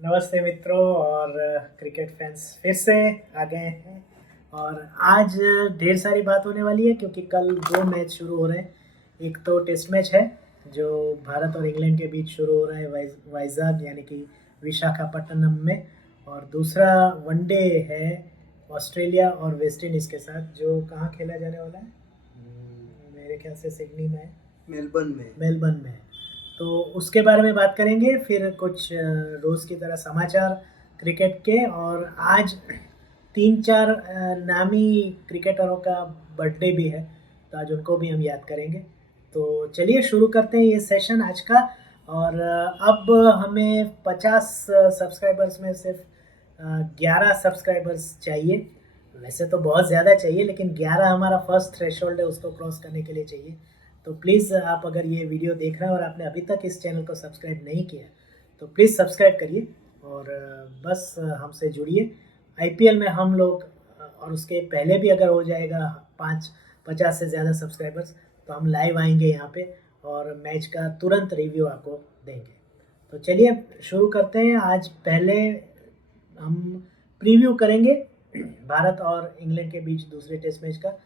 नमस्ते मित्रों और क्रिकेट फैंस फिर से आ गए हैं। और आज ढेर सारी बात होने वाली है क्योंकि कल दो मैच शुरू हो रहे हैं। एक तो टेस्ट मैच है जो भारत और इंग्लैंड के बीच शुरू हो रहा है वाइजाग यानी कि विशाखापट्टनम में। और दूसरा वनडे है ऑस्ट्रेलिया और वेस्ट इंडीज़ के साथ जो कहाँ खेला जाने वाला है। मेरे ख्याल से सिडनी में है। मेलबर्न में है। तो उसके बारे में बात करेंगे, फिर कुछ रोज़ की तरह समाचार क्रिकेट के। और आज तीन चार नामी क्रिकेटरों का बर्थडे भी है, तो आज उनको भी हम याद करेंगे। तो चलिए शुरू करते हैं ये सेशन आज का। और अब हमें 50 सब्सक्राइबर्स में सिर्फ 11 सब्सक्राइबर्स चाहिए। वैसे तो बहुत ज़्यादा चाहिए, लेकिन 11 हमारा फर्स्ट थ्रेशोल्ड है, उसको क्रॉस करने के लिए चाहिए। तो प्लीज़ आप अगर ये वीडियो देख रहे हैं और आपने अभी तक इस चैनल को सब्सक्राइब नहीं किया तो प्लीज़ सब्सक्राइब करिए और बस हमसे जुड़िए। आईपीएल में हम लोग और उसके पहले भी अगर हो जाएगा 50 से ज़्यादा सब्सक्राइबर्स तो हम लाइव आएंगे यहाँ पे और मैच का तुरंत रिव्यू आपको देंगे। तो चलिए शुरू करते हैं। आज पहले हम प्रीव्यू करेंगे भारत और इंग्लैंड के बीच दूसरे टेस्ट मैच का।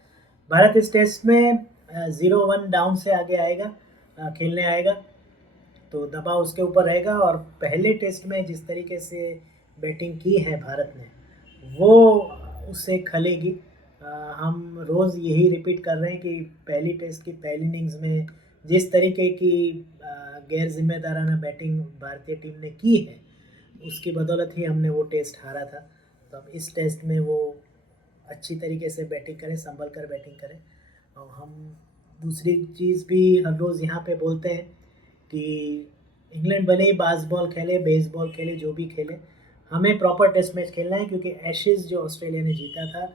भारत इस टेस्ट में 0-1 डाउन से आगे आएगा, खेलने आएगा, तो दबाव उसके ऊपर रहेगा। और पहले टेस्ट में जिस तरीके से बैटिंग की है भारत ने वो उससे खलेगी। हम रोज़ यही रिपीट कर रहे हैं कि पहली टेस्ट की पहली इनिंग्स में जिस तरीके की गैर जिम्मेदाराना बैटिंग भारतीय टीम ने की है उसकी बदौलत ही हमने वो टेस्ट हारा था। तो अब इस टेस्ट में वो अच्छी तरीके से बैटिंग करें, संभल कर बैटिंग करें। और हम दूसरी चीज़ भी हर रोज़ यहाँ पे बोलते हैं कि इंग्लैंड भले ही बास्केटबॉल खेले, बेसबॉल खेले, जो भी खेले, हमें प्रॉपर टेस्ट मैच खेलना है क्योंकि एशेज़ जो ऑस्ट्रेलिया ने जीता था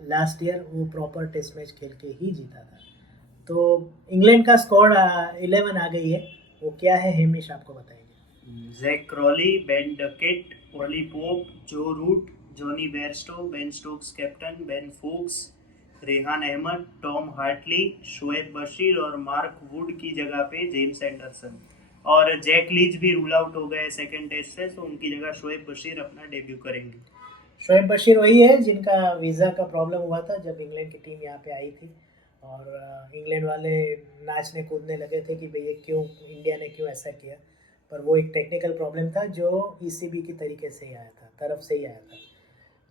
लास्ट ईयर वो प्रॉपर टेस्ट मैच खेल के ही जीता था। तो इंग्लैंड का स्कोर 11 आ गई है, वो क्या है हेमिश आपको बताएंगे। Jack Crawley, Ben Duckett, Ollie Pope, Joe Root, Jonny Bairstow, Ben Stokes captain, Ben Foakes, Rehan Ahmed, Tom Hartley, Shoaib Bashir और मार्क वुड की जगह पे जेम्स एंडरसन। और जैक लीच भी रूल आउट हो गए सेकंड टेस्ट से, तो उनकी जगह शोएब बशीर अपना डेब्यू करेंगे। शोएब बशीर वही है जिनका वीज़ा का प्रॉब्लम हुआ था जब इंग्लैंड की टीम यहाँ पे आई थी। और इंग्लैंड वाले नाचने कूदने लगे थे कि भैया क्यों इंडिया ने क्यों ऐसा किया, पर वो एक टेक्निकल प्रॉब्लम था जो ईसीबी की तरीके से ही आया था, तरफ से ही आया था।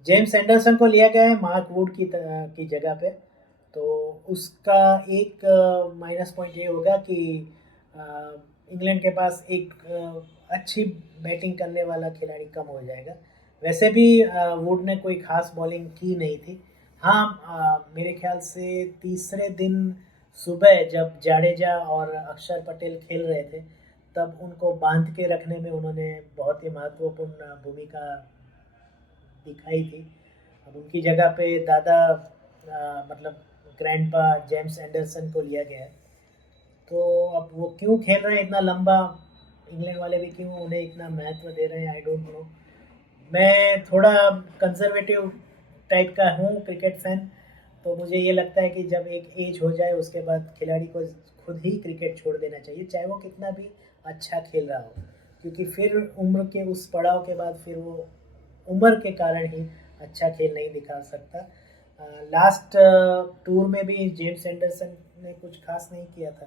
जेम्स एंडरसन को लिया गया है मार्क वुड की जगह पे। तो उसका एक माइनस पॉइंट ये होगा कि इंग्लैंड के पास एक अच्छी बैटिंग करने वाला खिलाड़ी कम हो जाएगा। वैसे भी वुड ने कोई खास बॉलिंग की नहीं थी। हाँ, मेरे ख्याल से तीसरे दिन सुबह जब जाडेजा और अक्षर पटेल खेल रहे थे तब उनको बांध के रखने में उन्होंने बहुत ही महत्वपूर्ण भूमिका दिखाई थी। अब उनकी जगह पे दादा मतलब ग्रैंडपा जेम्स एंडरसन को लिया गया है। तो अब वो क्यों खेल रहे हैं इतना लंबा, इंग्लैंड वाले भी क्यों उन्हें इतना महत्व दे रहे हैं, आई डोंट नो। मैं थोड़ा कंजर्वेटिव टाइप का हूँ क्रिकेट फैन। तो मुझे ये लगता है कि जब एक एज हो जाए उसके बाद खिलाड़ी को खुद ही क्रिकेट छोड़ देना चाहिए, चाहे वो कितना भी अच्छा खेल रहा हो। क्योंकि फिर उम्र के उस पड़ाव के बाद फिर वो उम्र के कारण ही अच्छा खेल नहीं दिखा सकता। लास्ट टूर में भी जेम्स एंडरसन ने कुछ खास नहीं किया था।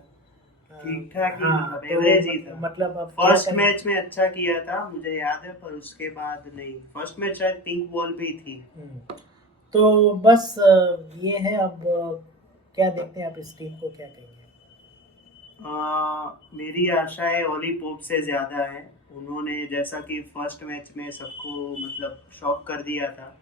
ठीक ठाक ही, हाँ, मतलब तो एवरेज ही था। मतलब अब क्या फर्स्ट करें। मैच में अच्छा किया था मुझे याद है, पर उसके बाद नहीं। फर्स्ट मैच शायद पिंक बॉल भी थी। तो बस ये है। अब क्या देखते हैं आप इस टीम को, क्या कहेंगे। मेरी आशाएं ओली पोप से ज़्यादा है। उन्होंने जैसा कि फर्स्ट मैच में सबको मतलब शॉक कर दिया था,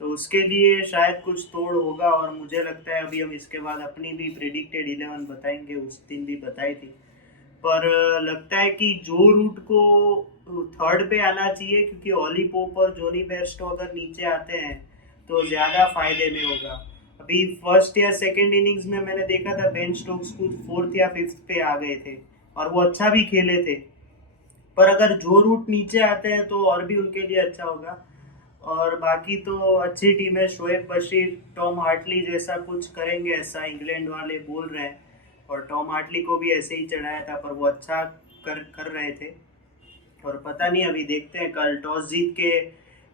तो उसके लिए शायद कुछ तोड़ होगा। और मुझे लगता है अभी हम इसके बाद अपनी भी प्रेडिक्टेड 11 बताएंगे, उस दिन भी बताई थी। पर लगता है कि जो रूट को थर्ड पे आना चाहिए, क्योंकि ओली पोप और जोनी बेयरस्टो अगर नीचे आते हैं तो ज़्यादा फायदे में होगा। अभी फर्स्ट या सेकंड इनिंग्स में मैंने देखा था बेन स्टोक्स खुद फोर्थ या फिफ्थ पे आ गए थे और वो अच्छा भी खेले थे। पर अगर जो रूट नीचे आते हैं तो और भी उनके लिए अच्छा होगा। और बाकी तो अच्छी टीम है। शोएब बशीर, टॉम हार्टली जैसा कुछ करेंगे ऐसा इंग्लैंड वाले बोल रहे हैं। और टॉम हार्टली को भी ऐसे ही चढ़ाया था, पर वो अच्छा कर कर रहे थे। और पता नहीं, अभी देखते हैं, कल टॉस जीत के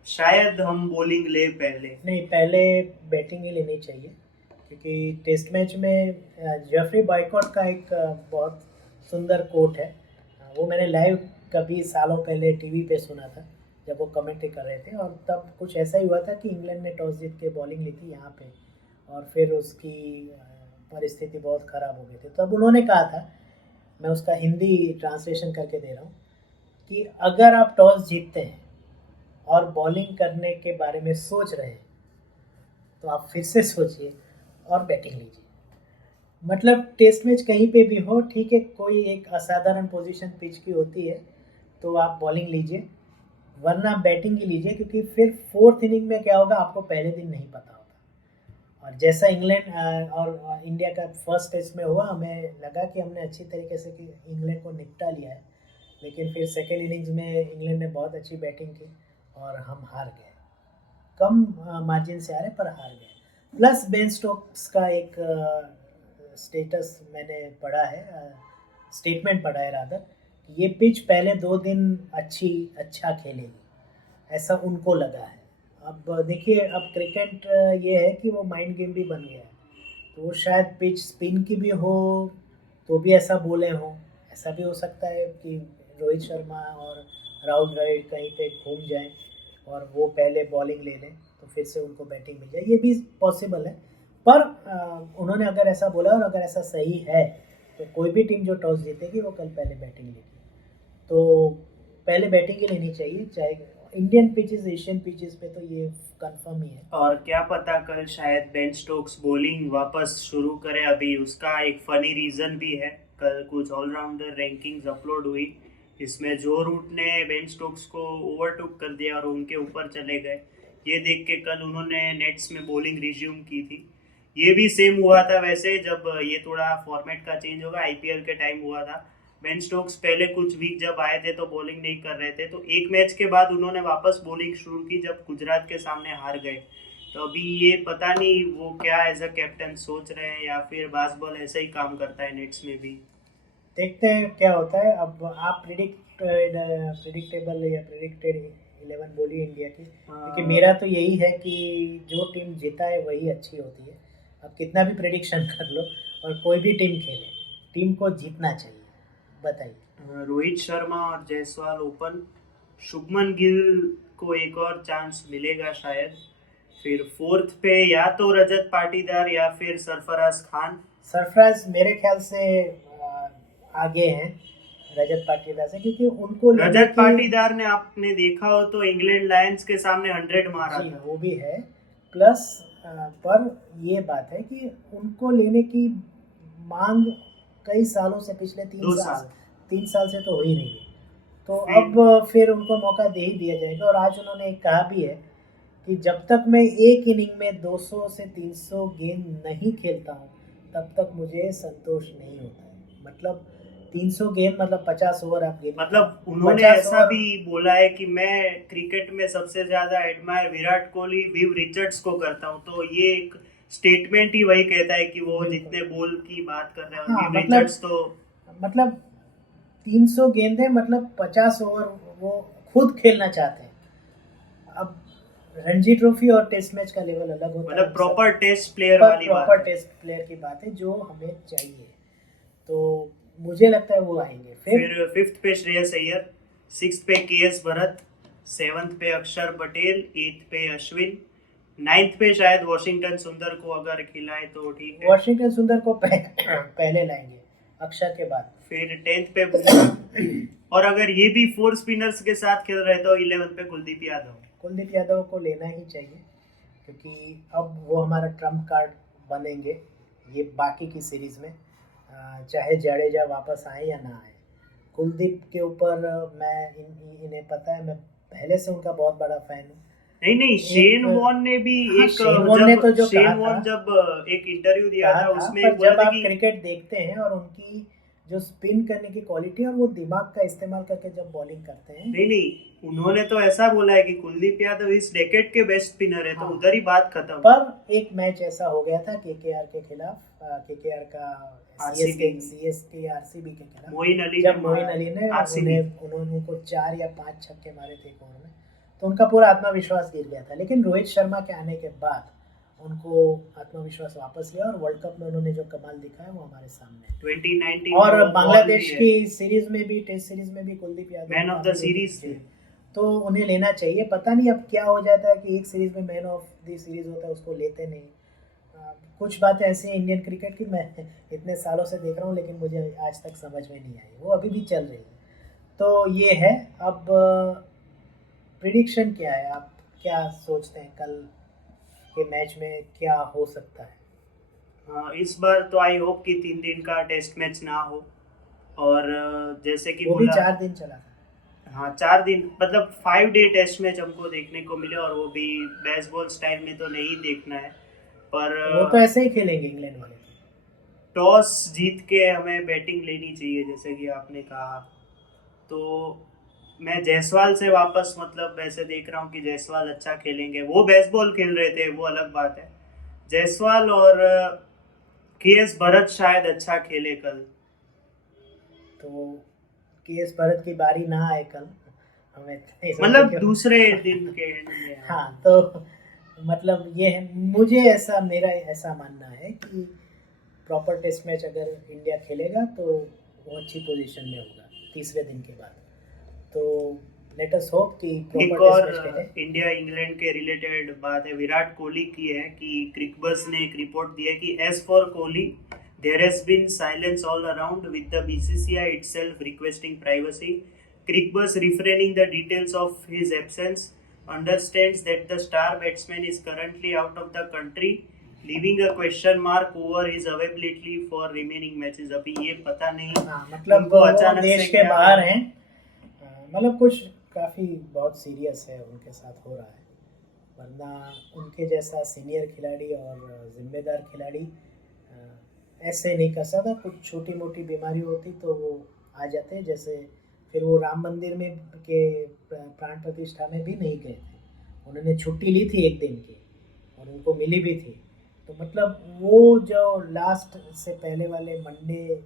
शायद हम बॉलिंग ले पहले। नहीं, पहले बैटिंग ही लेनी चाहिए, क्योंकि टेस्ट मैच में जेफरी बॉयकॉट का एक बहुत सुंदर कोट है। वो मैंने लाइव कभी सालों पहले टीवी पे सुना था, जब वो कमेंट्री कर रहे थे, और तब कुछ ऐसा ही हुआ था कि इंग्लैंड ने टॉस जीत के बॉलिंग ली थी यहाँ पे, और फिर उसकी परिस्थिति बहुत ख़राब हो गई थी। तब उन्होंने कहा था, मैं उसका हिंदी ट्रांसलेशन करके दे रहा हूँ, कि अगर आप टॉस जीतते हैं और बॉलिंग करने के बारे में सोच रहे हैं, तो आप फिर से सोचिए और बैटिंग लीजिए। मतलब टेस्ट मैच कहीं पे भी हो, ठीक है, कोई एक असाधारण पोजीशन पिच की होती है तो आप बॉलिंग लीजिए, वरना बैटिंग ही लीजिए, क्योंकि फिर फोर्थ इनिंग में क्या होगा आपको पहले दिन नहीं पता होता। और जैसा इंग्लैंड और इंडिया का फर्स्ट टेस्ट में हुआ, हमें लगा कि हमने अच्छी तरीके से कि इंग्लैंड को निपटा लिया है, लेकिन फिर सेकेंड इनिंग्स में इंग्लैंड ने बहुत अच्छी बैटिंग की और हम हार गए, कम मार्जिन से हारे पर हार गए। प्लस बेन स्टोक्स का एक स्टेटस मैंने पढ़ा है, स्टेटमेंट पढ़ा है रादर, ये पिच पहले 2 दिन अच्छा खेलेगी, ऐसा उनको लगा है। अब देखिए, अब क्रिकेट ये है कि वो माइंड गेम भी बन गया है, तो वो शायद पिच स्पिन की भी हो तो भी ऐसा बोले हों। ऐसा भी हो सकता है कि रोहित शर्मा और राहुल द्रविड़ कहीं पे घूम जाएं और वो पहले बॉलिंग ले लें, तो फिर से उनको बैटिंग मिल जाए, ये भी पॉसिबल है। पर उन्होंने अगर ऐसा बोला और अगर ऐसा सही है, तो कोई भी टीम जो टॉस जीतेगी वो कल पहले बैटिंग लेगी, तो पहले बैटिंग ही लेनी चाहिए, चाहे इंडियन पिचेस, एशियन पिचेस पे तो ये कंफर्म ही है। और क्या पता कल शायद बेन स्टोक्स बॉलिंग वापस शुरू करे। अभी उसका एक फनी रीजन भी है, कल कुछ ऑलराउंडर रैंकिंग्स अपलोड हुई, इसमें जो रूट ने बेन स्टोक्स को ओवरटेक कर दिया और उनके ऊपर चले गए। ये देख के कल उन्होंने नेट्स में बॉलिंग रिज्यूम की थी। ये भी सेम हुआ था वैसे, जब ये थोड़ा फॉर्मेट का चेंज होगा, आईपीएल के टाइम हुआ था। बेन स्टोक्स पहले कुछ वीक जब आए थे तो बॉलिंग नहीं कर रहे थे, तो एक मैच के बाद उन्होंने वापस बॉलिंग शुरू की जब गुजरात के सामने हार गए। तो अभी ये पता नहीं वो क्या एज अ कैप्टन सोच रहे हैं, या फिर बासबॉल ऐसा ही काम करता है नेट्स में भी। देखते हैं क्या होता है। अब आप प्रिडिक्टेबल या प्रिडिक्टेड 11 बोलिए इंडिया की, क्योंकि मेरा तो यही है कि जो टीम जीता है वही अच्छी होती है। अब कितना भी प्रिडिक्शन कर लो और कोई भी टीम खेले, टीम को जीतना चाहिए। बताइए। रोहित शर्मा और जायसवाल ओपन, शुभमन गिल को एक और चांस मिलेगा शायद। फिर फोर्थ पे या तो रजत पाटीदार या फिर सरफराज खान। सरफराज मेरे ख्याल से आगे हैं रजत पाटीदार से, क्योंकि उनको रजत पाटीदार ने आपने देखा हो तो इंग्लैंड लायंस के सामने 100 मारा था। वो भी है। प्लस पर ये बात है कि उनको लेने की मांग कई सालों से, पिछले 3 साल से तो हो ही रही है, तो अब फिर उनको मौका दे ही दिया जाएगा। और आज उन्होंने कहा भी है कि जब तक मैं एक इनिंग में 200 से 300 गेंद नहीं खेलता हूँ, तब तक मुझे संतोष नहीं होता है। मतलब 300 गेंद मतलब 50 ओवर आप गेंद, मतलब उन्होंने ऐसा भी बोला है कि मैं क्रिकेट में सबसे ज्यादा admire Virat Kohli, Viv Richards को करता हूँ। तो ये एक स्टेटमेंट ही वही कहता है कि वो जितने बॉल की बात कर रहे हैं, हाँ, विव रिचर्ड्स तो मतलब 300 गेंदें मतलब 50 ओवर वो खुद खेलना चाहते हैं। अब रणजी ट्रॉफी और टेस्ट मैच का लेवल अलग होता है, मतलब प्रॉपर टेस्ट प्लेयर वाली बात, प्रॉपर टेस्ट प्लेयर की बात है जो हमें चाहिए। तो मुझे लगता है वो आएंगे। फिर फिफ्थ पे श्रेयस अय्यर, सिक्स्थ पे केएस भरत, सेवंथ पे अक्षर Patel, eighth pay Ashwin, ninth पे शायद वॉशिंगटन सुंदर को अगर खिलाए तो ठीक है। वॉशिंगटन सुंदर को पहले लाएंगे अक्षर के बाद। फिर 10th पे बुमराह, और अगर ये भी 4 स्पिनर्स के साथ खेल रहे तो 11th पे कुलदीप यादव। कुलदीप यादव को लेना ही चाहिए, क्योंकि अब वो हमारा ट्रम्प कार्ड बनेंगे ये बाकी की सीरीज में, चाहे जडेजा वापस आए या ना आए। कुलदीप के ऊपर इन्हें पता है, मैं पहले से उनका बहुत बड़ा फैन हूँ। नहीं, शेन वॉर्न ने भी जब एक इंटरव्यू दिया था उसमें जब आप क्रिकेट देखते हैं और उनकी जो स्पिन करने की क्वालिटी और वो दिमाग का इस्तेमाल करके जब बॉलिंग करते हैं। नहीं, उन्होंने तो ऐसा बोला है कि कुलदीप यादव इस डेकेड के बेस्ट स्पिनर है, तो हाँ। उधर ही बात खत्म। पर एक मैच ऐसा हो गया था केकेआर के खिलाफ, केकेआर का सीएसके आरसीबी के खिलाफ, मोइन अली जब मोइन अली ने आरसीबी उन्होंने उनको 4 या 5 छक्के मारे थे एक ओवर में, तो उनका पूरा आत्मविश्वास गिर गया था। लेकिन रोहित शर्मा के आने के बाद उनको आत्मविश्वास वापस लिया और वर्ल्ड कप में उन्होंने जो कमाल दिखाया वो हमारे सामने। 2019 और में वो बांग्लादेश बॉल की सीरीज में भी, टेस्ट सीरीज में भी Kuldeep Yadav man of the series थे। तो उन्हें लेना चाहिए। पता नहीं अब क्या हो जाता है कि एक सीरीज में मैन ऑफ द सीरीज होता है, उसको लेते नहीं। कुछ बातें ऐसी हैं इंडियन क्रिकेट की, मैं इतने सालों से देख रहा हूँ लेकिन मुझे आज तक समझ में नहीं आई, वो अभी भी चल रही है। तो ये है। अब प्रिडिक्शन क्या है, आप क्या सोचते हैं कल के मैच में क्या हो सकता है? इस बार तो आई होप कि 3 दिन का टेस्ट मैच ना हो, और जैसे कि वो भी बोला 4 दिन चला था। हाँ 4 दिन, मतलब 5 डे टेस्ट मैच हमको देखने को मिले, और वो भी बेसबॉल स्टाइल में तो नहीं देखना है। पर वो तो ऐसे ही खेलेंगे इंग्लैंड वाले। टॉस जीत के हमें बैटिंग लेनी चाहिए जैसे कि आपने कहा। तो मैं जायसवाल से वापस, मतलब वैसे देख रहा हूँ कि जायसवाल अच्छा खेलेंगे। वो बेसबॉल खेल रहे थे, वो अलग बात है। जायसवाल और केएस भरत शायद अच्छा खेले कल। तो केएस भरत की बारी ना आए कल, हमें मतलब दूसरे दिन के end में हाँ, तो मतलब ये है, मुझे ऐसा, मेरा ऐसा मानना है कि प्रॉपर टेस्ट मैच अगर इंडिया खेलेगा तो वो अच्छी पोजीशन में होगा तीसरे दिन के बाद। तो लेट अस होप कि एक प्रॉपर और टेस्ट मैच खेले। इंडिया इंग्लैंड के रिलेटेड बात है, विराट कोहली की है कि क्रिकबज़ ने एक रिपोर्ट दी है कि as for Kohli there has been silence all around with the BCCI itself requesting privacy. Cricbuzz refraining the details of his absence understands that the star batsman is currently out of the country, leaving a question mark over his availability for remaining matches. अभी ये पता नहीं, मतलब उनको अचानक देश से के क्या बाहर हैं, मतलब कुछ काफ़ी बहुत सीरियस है उनके साथ हो रहा है, वरना उनके जैसा सीनियर खिलाड़ी और जिम्मेदार खिलाड़ी ऐसे नहीं कर सकता। कुछ छोटी मोटी बीमारी होती तो वो आ जाते, जैसे फिर वो राम मंदिर में के प्राण प्रतिष्ठा में भी नहीं गए थे, उन्होंने छुट्टी ली थी 1 दिन की और उनको मिली भी थी। तो मतलब वो जो लास्ट से पहले वाले मंडे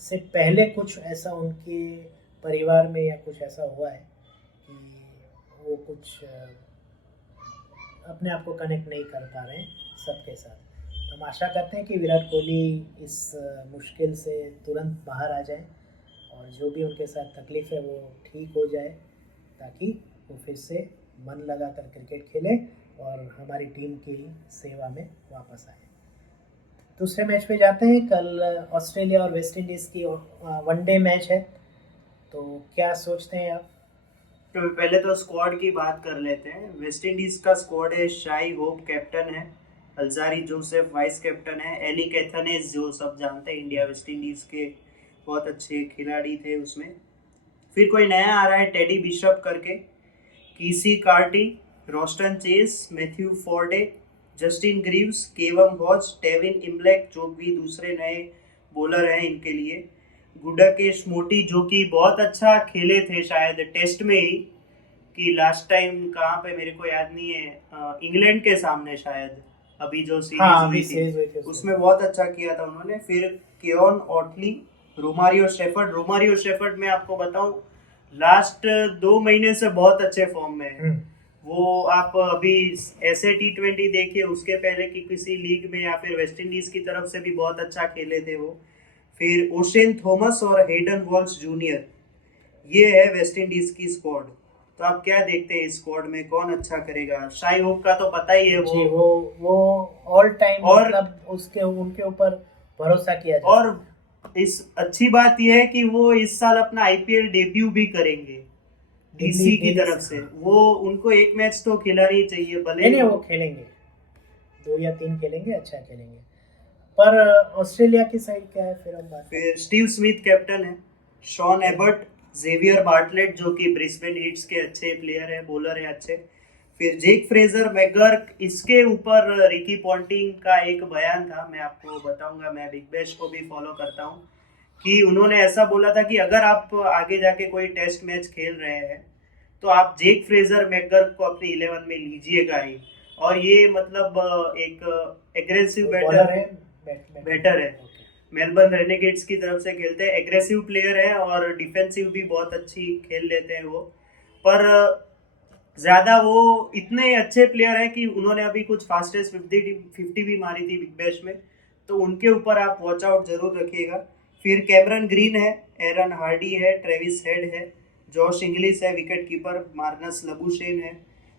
से पहले कुछ ऐसा उनके परिवार में या कुछ ऐसा हुआ है कि वो कुछ अपने आप को कनेक्ट नहीं कर पा रहे हैं सबके साथ। हम आशा करते हैं कि विराट कोहली इस मुश्किल से तुरंत बाहर आ जाए और जो भी उनके साथ तकलीफ़ है वो ठीक हो जाए, ताकि वो फिर से मन लगा कर क्रिकेट खेले और हमारी टीम की सेवा में वापस आए। दूसरे मैच पे जाते हैं। कल ऑस्ट्रेलिया और वेस्ट इंडीज़ की वनडे मैच है, तो क्या सोचते हैं आप? तो पहले तो स्क्वाड की बात कर लेते हैं। वेस्ट इंडीज़ का स्क्वाड है, शाई होप कैप्टन है, अल्जारी जोसेफ वाइस कैप्टन है, एली कैथनेस जो सब जानते हैं इंडिया वेस्ट इंडीज़ के बहुत अच्छे खिलाड़ी थे उसमें। फिर कोई नया आ रहा है टेडी बिशप करके, Keacy Carty, Roston Chase, Matthew Forde, Justin Greaves, Kevem Hodge, Tevin Imlach जो भी दूसरे नए बॉलर हैं इनके लिए, गुडाकेश मोटी जो कि बहुत अच्छा खेले थे शायद टेस्ट में ही, कि लास्ट टाइम कहाँ पे मेरे को याद नहीं है, इंग्लैंड के सामने शायद अभी जो सीरीज हुई थी उसमें बहुत अच्छा किया था उन्होंने। फिर केओन ऑटली, रोमारियो शेफर्ड मैं आपको बताऊं लास्ट 2 महीने से बहुत अच्छे फॉर्म में है वो। आप अभी ऐसे T20 देखिए, उसके पहले की किसी लीग में या फिर वेस्ट इंडीज की तरफ से भी बहुत अच्छा खेले थे वो। फिर ओशेन थॉमस और हेडन वॉल्स जूनियर, ये है वेस्ट इंडीज की स्क्वाड। तो आप क्या देखते हैं इस स्क्वाड में कौन अच्छा करेगा? शाई होप का तो पता ही है वो ऑल टाइम, और मतलब उसके उनके ऊपर भरोसा किया जाए। और इस अच्छी बात यह है कि वो इस साल अपना आईपीएल डेब्यू भी करेंगे डीसी की तरफ से। वो उनको एक मैच तो खिलाना ही चाहिए, भले नहीं वो खेलेंगे, 2 या 3 खेलेंगे, अच्छा खेलेंगे। पर ऑस्ट्रेलिया की साइड क्या है फिर हम बात? फिर स्टीव स्मिथ कैप्टन है, शॉन एबर्ट, जेवियर बार्टलेट जो कि ब्रिस्बेन हीट्स के अच्छे प्लेयर है, बॉलर है अच्छे। फिर जेक फ्रेजर, मैकगर्क, इसके ऊपर रिकी पॉन्टिंग का एक बयान था, मैं आपको बताऊंगा, मैं बिग बैश को भी फॉलो करता हूँ, कि उन्होंने ऐसा बोला था कि अगर आप आगे जाके कोई टेस्ट मैच खेल रहे हैं तो आप जेक फ्रेजर मैकगर को अपनी 11 में लीजिएगा ही। और ये मतलब एक एग्रेसिव बॉलर है, बैटर है, मेलबर्न रेनेगेट्स की तरफ से खेलते हैं, एग्रेसिव प्लेयर है और डिफेंसिव भी बहुत अच्छी खेल लेते हैं वो। पर ज़्यादा वो इतने अच्छे प्लेयर हैं कि उन्होंने अभी कुछ फास्टेस्ट 50 भी मारी थी बिग बैश में, तो उनके ऊपर आप वॉच आउट जरूर रखिएगा। फिर कैमरन ग्रीन है, एरन हार्डी है, ट्रेविस हेड है, जॉश इंग्लिश है विकेट कीपर, मार्नस लबुशेन है,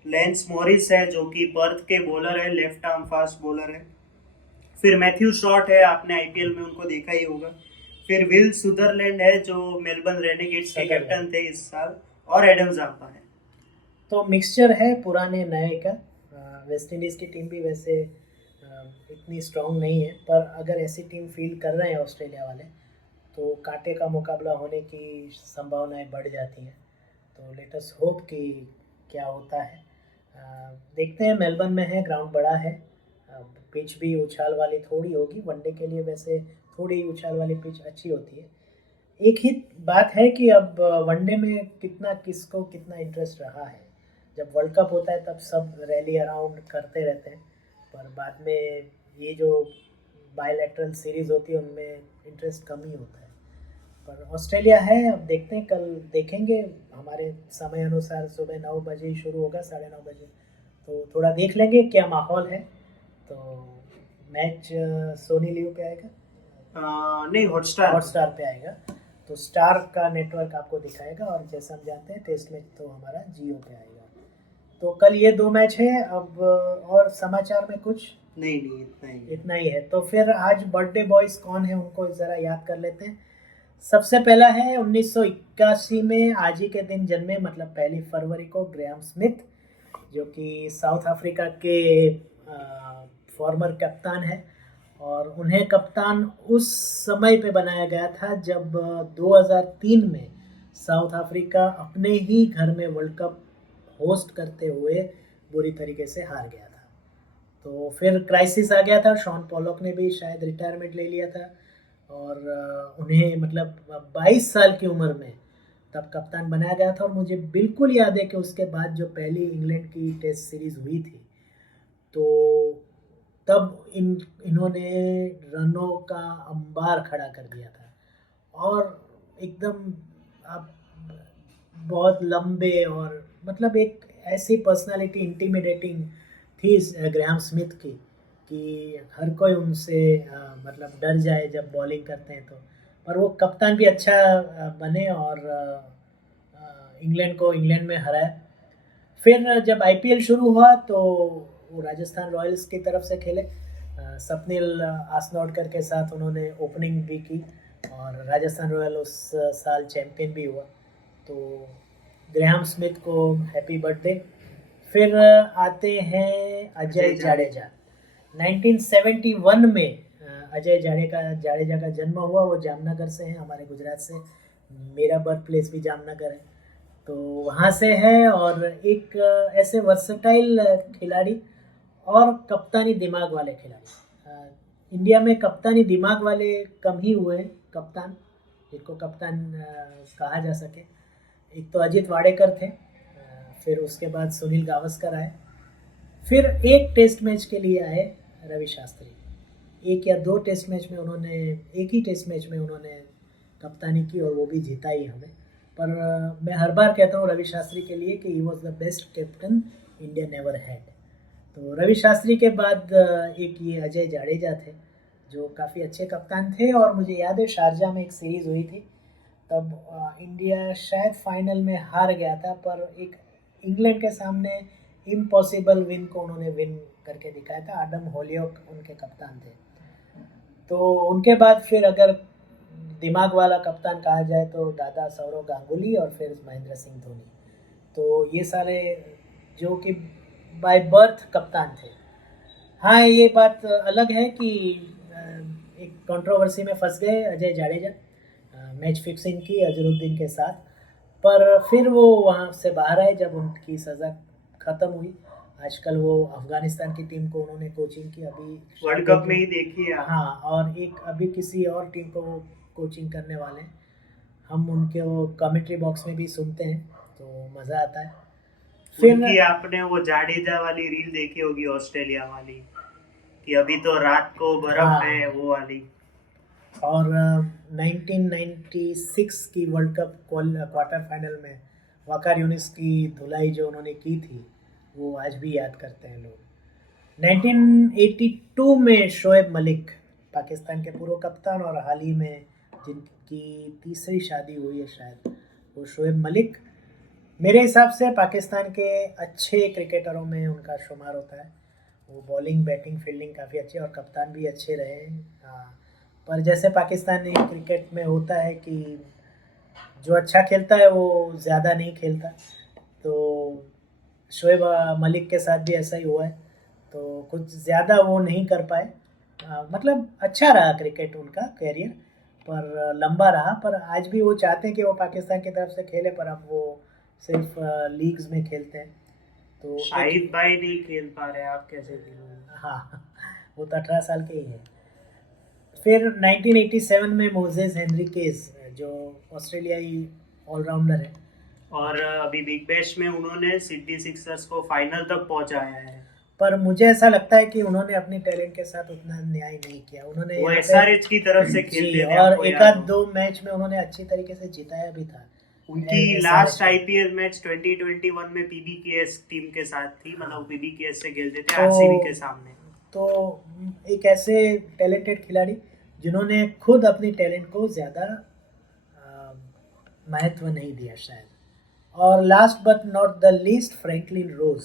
लेंस मॉरिस है जो कि पर्थ के बॉलर है, लेफ्ट आर्म फास्ट बॉलर है। फिर मैथ्यू शॉट है, आपने आईपीएल में उनको देखा ही होगा। फिर विल सुदरलैंड है जो मेलबर्न रेनेगेट्स के कैप्टन थे इस साल, और एडम जाम्पा है। तो मिक्सचर है पुराने नए का। वेस्ट इंडीज़ की टीम भी वैसे इतनी स्ट्रांग नहीं है, पर अगर ऐसी टीम फील्ड कर रहे हैं ऑस्ट्रेलिया वाले तो कांटे का मुकाबला होने की संभावनाएं बढ़ जाती हैं। तो लेट अस होप कि क्या होता है। देखते हैं, मेलबर्न में है, ग्राउंड बड़ा है, पिच भी उछाल वाली थोड़ी होगी, वनडे के लिए वैसे थोड़ी उछाल वाली पिच अच्छी होती है। एक ही बात है कि अब वनडे में किसको कितना इंटरेस्ट रहा है। जब वर्ल्ड कप होता है तब सब रैली अराउंड करते रहते हैं, पर बाद में ये जो बायलैटरल सीरीज़ होती है उनमें इंटरेस्ट कम ही होता है। पर ऑस्ट्रेलिया है, अब देखते हैं, कल देखेंगे। हमारे समय अनुसार सुबह 9 बजे ही शुरू होगा, 9:30 बजे, तो थोड़ा देख लेंगे क्या माहौल है। तो मैच सोनी लिव पे आएगा, नहीं हॉटस्टार पे आएगा, तो स्टार का नेटवर्क आपको दिखाएगा। और जैसा हम जानते हैं टेस्ट मैच तो हमारा जियो पे आएगा। तो कल ये 2 मैच है। अब और समाचार में कुछ नहीं, इतना ही है। तो फिर आज बर्थडे बॉयज कौन है उनको ज़रा याद कर लेते हैं। सबसे पहला है 1981 में आज ही के दिन जन्मे, मतलब 1 फरवरी को, ग्रेहम स्मिथ, जो कि साउथ अफ्रीका के फॉर्मर कप्तान है। और उन्हें कप्तान उस समय पे बनाया गया था जब 2003 में साउथ अफ्रीका अपने ही घर में वर्ल्ड कप होस्ट करते हुए बुरी तरीके से हार गया था। तो फिर क्राइसिस आ गया था, शॉन पॉलॉक ने भी शायद रिटायरमेंट ले लिया था, और उन्हें मतलब 22 साल की उम्र में तब कप्तान बनाया गया था। और मुझे बिल्कुल याद है कि उसके बाद जो पहली इंग्लैंड की टेस्ट सीरीज़ हुई थी तो तब इन्होंने रनों का अंबार खड़ा कर दिया था, और एकदम आप बहुत लंबे, और मतलब एक ऐसी पर्सनालिटी इंटिमिडेटिंग थी ग्राहम स्मिथ की कि हर कोई उनसे मतलब डर जाए जब बॉलिंग करते हैं तो। पर वो कप्तान भी अच्छा बने और इंग्लैंड में हराया। फिर जब आईपीएल शुरू हुआ तो वो राजस्थान रॉयल्स की तरफ से खेले, स्वप्निल आसनोडकर के साथ उन्होंने ओपनिंग भी की, और राजस्थान रॉयल उस साल चैंपियन भी हुआ। तो ग्रेहम स्मिथ को हैप्पी बर्थडे। फिर आते हैं अजय जाडेजा। 1971 में अजय जाडेजा का जन्म हुआ। वो जामनगर से हैं, हमारे गुजरात से। मेरा बर्थ प्लेस भी जामनगर है, तो वहाँ से है। और एक ऐसे वर्सेटाइल खिलाड़ी और कप्तानी दिमाग वाले खिलाड़ी। इंडिया में कप्तानी दिमाग वाले कम ही हुए हैं कप्तान, जिनको कप्तान कहा जा सके। एक तो अजीत वाडेकर थे, फिर उसके बाद सुनील गावस्कर आए, फिर एक टेस्ट मैच के लिए आए रवि शास्त्री। एक ही टेस्ट मैच में उन्होंने कप्तानी की, और वो भी जीता ही हमें। पर मैं हर बार कहता हूँ रवि शास्त्री के लिए कि he was the best captain India never had. तो रवि शास्त्री के बाद एक ये अजय जाडेजा थे, जो काफ़ी अच्छे कप्तान थे। और मुझे याद है शारजा में एक सीरीज़ हुई थी, तब इंडिया शायद फाइनल में हार गया था, पर एक इंग्लैंड के सामने इम्पॉसिबल विन को उन्होंने विन करके दिखाया था। आडम होलियोक उनके कप्तान थे। तो उनके बाद फिर अगर दिमाग वाला कप्तान कहा जाए तो दादा सौरव गांगुली, और फिर महेंद्र सिंह धोनी। तो ये सारे जो कि बाय बर्थ कप्तान थे। हाँ, ये बात अलग है कि एक कंट्रोवर्सी में फंस गए अजय जाडेजा, मैच फिक्सिंग की अजरुद्दीन के साथ, पर फिर वो वहाँ से बाहर आए जब उनकी सज़ा ख़त्म हुई। आजकल वो अफ़गानिस्तान की टीम को उन्होंने कोचिंग की, अभी वर्ल्ड कप में ही देखी है। हाँ, और एक अभी किसी और टीम को वो कोचिंग करने वाले हैं। हम उनके वो कमेंट्री बॉक्स में भी सुनते हैं, तो मज़ा आता है। फिर उनकी आपने वो जाडेजा वाली रील देखी होगी ऑस्ट्रेलिया वाली, कि अभी तो रात को बर्फ हाँ। है, वो वाली। और 1996 की वर्ल्ड कप क्वार्टर फाइनल में वकार यूनिस की धुलाई जो उन्होंने की थी, वो आज भी याद करते हैं लोग। 1982 में शोएब मलिक, पाकिस्तान के पूर्व कप्तान और हाल ही में जिनकी तीसरी शादी हुई है शायद, वो शोएब मलिक मेरे हिसाब से पाकिस्तान के अच्छे क्रिकेटरों में उनका शुमार होता है। वो बॉलिंग, बैटिंग, फील्डिंग काफ़ी अच्छे और कप्तान भी अच्छे रहे हैं। हाँ, पर जैसे पाकिस्तानी क्रिकेट में होता है कि जो अच्छा खेलता है वो ज़्यादा नहीं खेलता, तो शोएब मलिक के साथ भी ऐसा ही हुआ है। तो कुछ ज़्यादा वो नहीं कर पाए। मतलब अच्छा रहा क्रिकेट उनका कैरियर, पर लंबा रहा। पर आज भी वो चाहते हैं कि वो पाकिस्तान की तरफ से खेले, पर अब वो सिर्फ लीग्स में खेलते हैं। तो शाहिद भाई नहीं खेल पा रहे, आप कैसे खेलोगे? हाँ, वो तो 18 साल के ही है। फिर 1987 में मोजेस हेनरिकेज, जो ऑस्ट्रेलियाई ऑलराउंडर है, और अभी बिग बैश में उन्होंने सिडनी सिक्सर्स को फाइनल तक पहुंचाया है। पर मुझे ऐसा लगता है कि उन्होंने अपने टैलेंट के साथ उतना न्याय नहीं किया। उन्होंने वो यहाँ पे एसआरएच की तरफ से जी, खेलते थे, और आपको एक याद आध हो। दो मैच में उन्होंने अच्छी तरीके से जिताया भी था। उनकी SRH लास्ट को। आईपीएल मैच 2021 में पीबीकेएस टीम के साथ थी, हाँ। मतलब पीबीकेएस से खेलते थे तो आरसीबी के सामने। तो एक ऐसे टैलेंटेड खिलाड़ी जिन्होंने खुद अपनी टैलेंट को ज़्यादा महत्व नहीं दिया शायद। और last but not the least, Franklin Rose.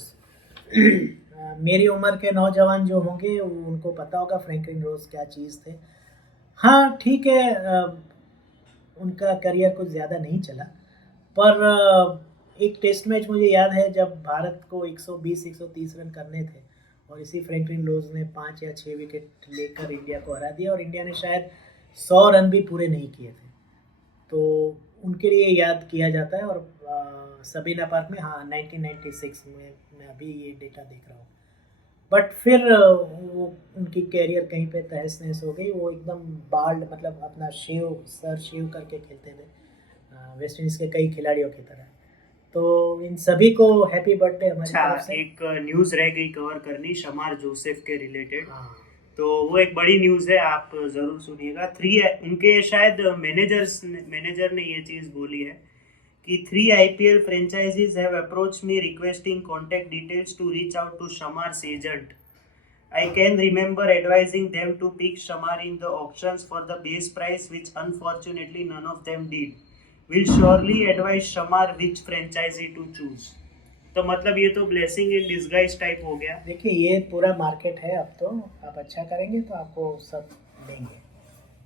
मेरी उम्र के नौजवान जो होंगे उनको पता होगा फ्रैंकलिन रोज क्या चीज़ थे। हाँ ठीक है, उनका करियर कुछ ज़्यादा नहीं चला, पर एक टेस्ट मैच मुझे याद है जब भारत को 120-130 रन करने थे और इसी फ्रैंकलिन रोज ने 5 या 6 विकेट लेकर इंडिया को हरा दिया, और इंडिया ने शायद 100 रन भी पूरे नहीं किए थे। तो उनके लिए याद किया जाता है। और सबीना पार्क में, हाँ, 1996 में मैं अभी ये डेटा देख रहा हूँ। बट फिर वो उनकी कैरियर कहीं पे तहस नहस हो गई। वो एकदम बाल्ड, मतलब अपना सर शेव करके खेलते थे, वेस्ट इंडीज़ के कई खिलाड़ियों की तरह। तो इन सभी को हैप्पी बर्थडे हमारी अच्छा, तरफ से। एक न्यूज रह गई कवर करनी शमार जोसेफ के रिलेटेड। हाँ, तो वो एक बड़ी न्यूज है, आप जरूर सुनिएगा। उनके शायद मैनेजर ने ये चीज बोली है कि 3 IPL franchises have approached me requesting contact details to reach out to Shamar's agent. I can remember advising them to pick Shamar in the auctions for the base price, which unfortunately none of them did. Will surely advise Shamar which franchisee to choose. तो मतलब ये तो blessing in disguise type हो गया। देखिए ये पूरा market है। अब तो आप अच्छा करेंगे तो आपको सब देंगे,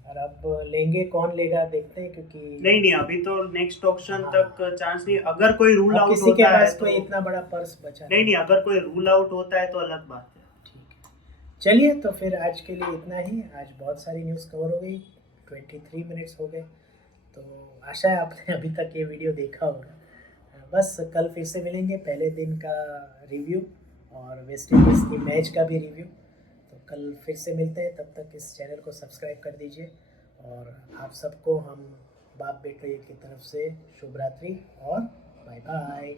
और अब लेंगे कौन लेगा देखते हैं, क्योंकि नहीं, अभी तो नेक्स्ट ऑप्शन हाँ। तक चांस नहीं। अगर कोई रूल अब आउट किसी के होता है पास तो कोई इतना बड़ा पर्स बचा नहीं, अगर कोई रूल आउट होता है तो अलग बात है। ठीक है, चलिए तो फिर आज के लिए इतना ही। आज बहुत सारी न्यूज़ कवर हो गई, 23 मिनट्स हो गए। तो आशा है आपने अभी तक ये वीडियो देखा होगा। बस कल फिर से मिलेंगे, पहले दिन का रिव्यू और वेस्ट इंडीज़ की मैच का भी रिव्यू। तो कल फिर से मिलते हैं, तब तक इस चैनल को सब्सक्राइब कर दीजिए। और आप सबको हम बाप बेटे की तरफ से शुभ रात्रि और बाय बाय।